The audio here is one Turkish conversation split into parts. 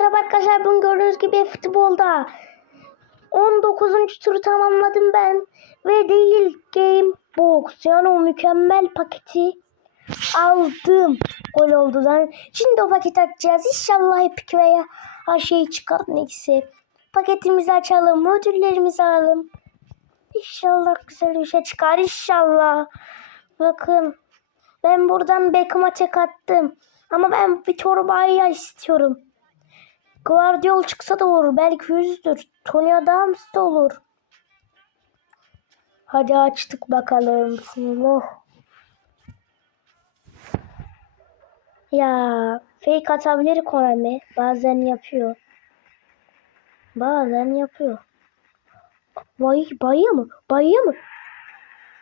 Merhaba arkadaşlar bugün gördüğünüz gibi futbolda 19. turu tamamladım ben ve değil Game Box yani o mükemmel paketi aldım gol oldudan. Şimdi o paketi açacağız inşallah Epic veya her şey çıkar neyse. Paketimizi açalım ödüllerimizi alalım. İnşallah güzel bir şey çıkar inşallah. Bakın ben buradan Beckham'a tek attım. Ama ben bir torbaya istiyorum. Guardiol çıksa da olur. Belki yüzdür. Tony Adams da olur. Hadi açtık bakalım. Bismillah. Ya fake atabilir Konami. Bazen yapıyor. Bazen yapıyor. Bay, bayı mı? Bayı mı?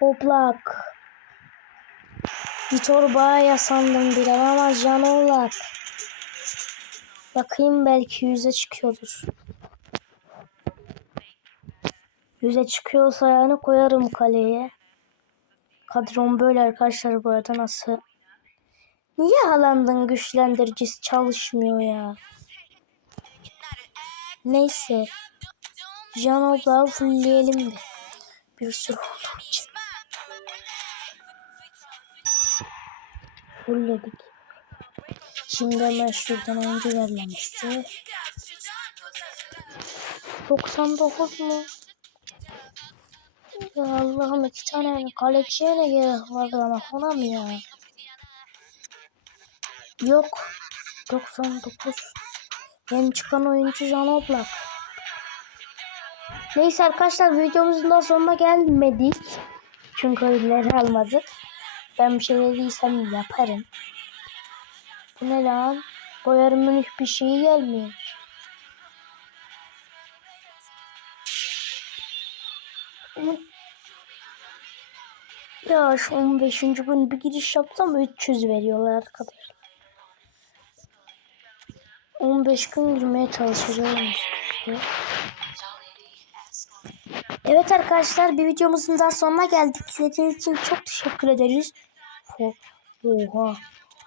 Oblak. Bir torbaya sandım an ama can oğlak. Bakayım belki yüze çıkıyordur. Yüze çıkıyorsa yani koyarım kaleye. Kadron böyle arkadaşlar bu arada nasıl? Niye Haaland'ın güçlendiricisi çalışmıyor ya? Neyse. Can Oblak'ı fullleyelim bir. Bir sürü olduğu için. Şimdi hemen şuradan oyuncu verilemesi. 99 mu? Ya Allah'ım iki tane kaleciye ne gerek vardı ama ona mı ya? Yok. 99. Yeni çıkan oyuncu Can Oblak. Neyse arkadaşlar videomuzun da sonuna gelmedik. Çünkü ödülleri almadık. Ben bir şey dediysem yaparım. Bu ne lan? Boyarımın hiçbir şeyi gelmiyor. Ya şu 15. gün bir giriş yapsam 300 veriyorlar arkadaşlar. 15 gün girmeye çalışacağım işte. Evet arkadaşlar bir videomuzun daha sonuna geldik. İzlediğiniz için çok teşekkür ederiz. Oha.